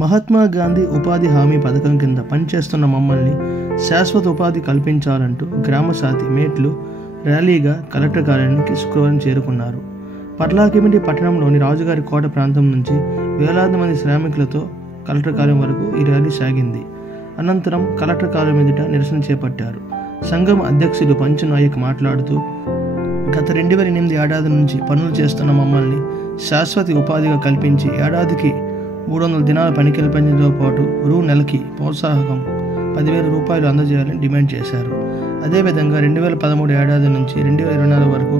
మహాత్మా గాంధీ ఉపాధి హామీ పథకం కింద పనిచేస్తున్న మమ్మల్ని శాశ్వత ఉపాధి కల్పించాలంటూ గ్రామ సాతి మేట్లు ర్యాలీగా కలెక్టర్ కార్యాలయానికి శుక్రవారం చేరుకున్నారు. పర్లాకిమిడి పట్టణంలోని రాజుగారి కోట ప్రాంతం నుంచి వేలాది మంది శ్రామికులతో కలెక్టర్ కార్యాలయం వరకు ఈ ర్యాలీ సాగింది. అనంతరం కలెక్టర్ కార్యాలయం ఎదుట నిరసన చేపట్టారు. సంఘం అధ్యక్షుడు పంచు నాయక్ మాట్లాడుతూ, గత 2008 ఏడాది నుంచి పనులు చేస్తున్న మమ్మల్ని శాశ్వత ఉపాధిగా కల్పించి ఏడాదికి 300 దినాల పని కల్పించడంతో పాటు నెలకి ప్రోత్సాహకం 10,000 రూపాయలు అందజేయాలని డిమాండ్ చేశారు. అదేవిధంగా 2013 ఏడాది నుంచి 2024 వరకు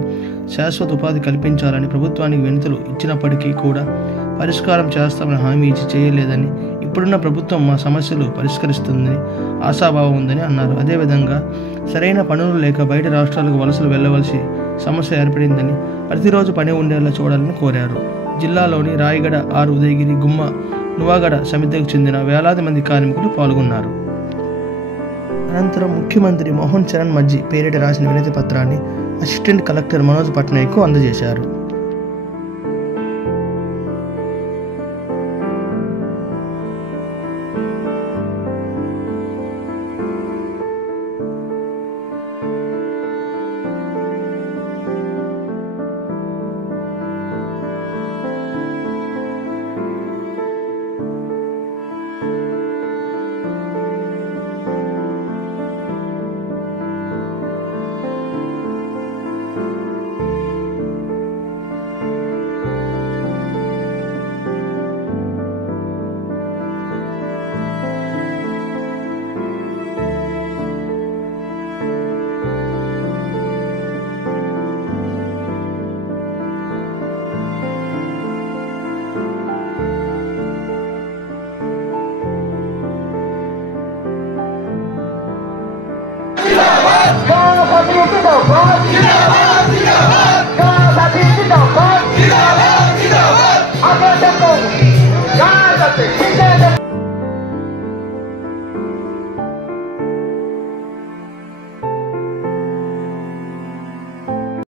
శాశ్వత ఉపాధి కల్పించాలని ప్రభుత్వానికి వినతులు ఇచ్చినప్పటికీ కూడా పరిష్కారం చేస్తామని హామీ ఇచ్చి చేయలేదని, ఇప్పుడున్న ప్రభుత్వం మా సమస్యలు పరిష్కరిస్తుందని ఆశాభావం ఉందని అన్నారు. అదేవిధంగా సరైన పనులు లేక బయట రాష్ట్రాలకు వలసలు వెళ్లవలసి సమస్య ఏర్పడిందని, ప్రతిరోజు పని ఉండేలా చూడాలని కోరారు. జిల్లాలోని రాయగడ, ఉదయగిరి, గుమ్మ, నువాగడ సమితికి చెందిన వేలాది మంది కార్మికులు పాల్గొన్నారు. అనంతరం ముఖ్యమంత్రి మోహన్ చరణ్ మజ్జి పేరిట రాసిన వినతి పత్రాన్ని అసిస్టెంట్ కలెక్టర్ మనోజ్ పట్నాయక్కు అందజేశారు. Kau